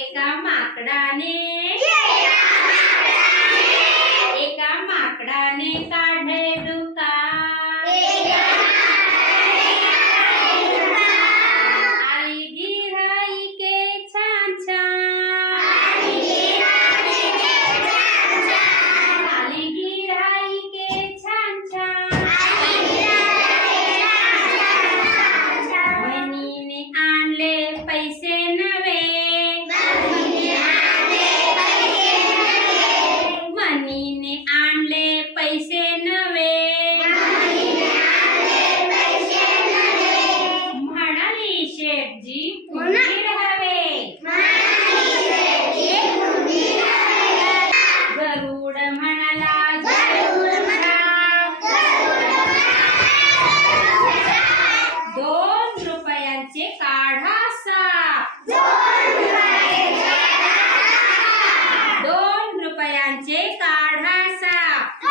एका माकडाने काढले दुकान आली गिऱ्हाईके छान छान आली गिऱ्हाईके छान छान बहिणीने आणले पैसे नवे मनीने आणले पैसे नवे म्हणाली शेठजी उंदीर हवे गरुड म्हणाला 2 रुपयांचे काढा साप 2 रुपयांचे काढा साप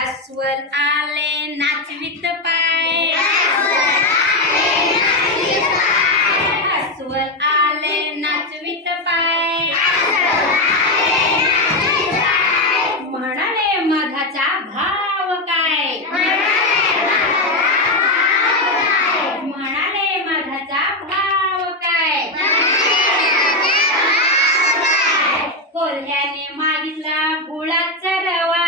अस्वल आले नाचवीत पाय अस्वल आले नाचवीत पाय म्हणाले मधाचा भाव काय म्हणाले मधाचा भाव काय कोल्ह्याने मागितला गुळाचा रवा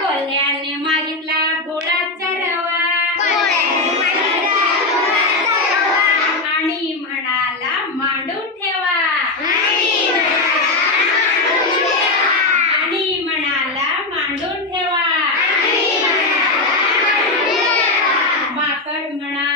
कोल्ह्याने मागितला गुळाचा रवा आणि म्हणाला मांडून ठेवा आणि म्हणाला मांडून ठेवा माकड म्हणा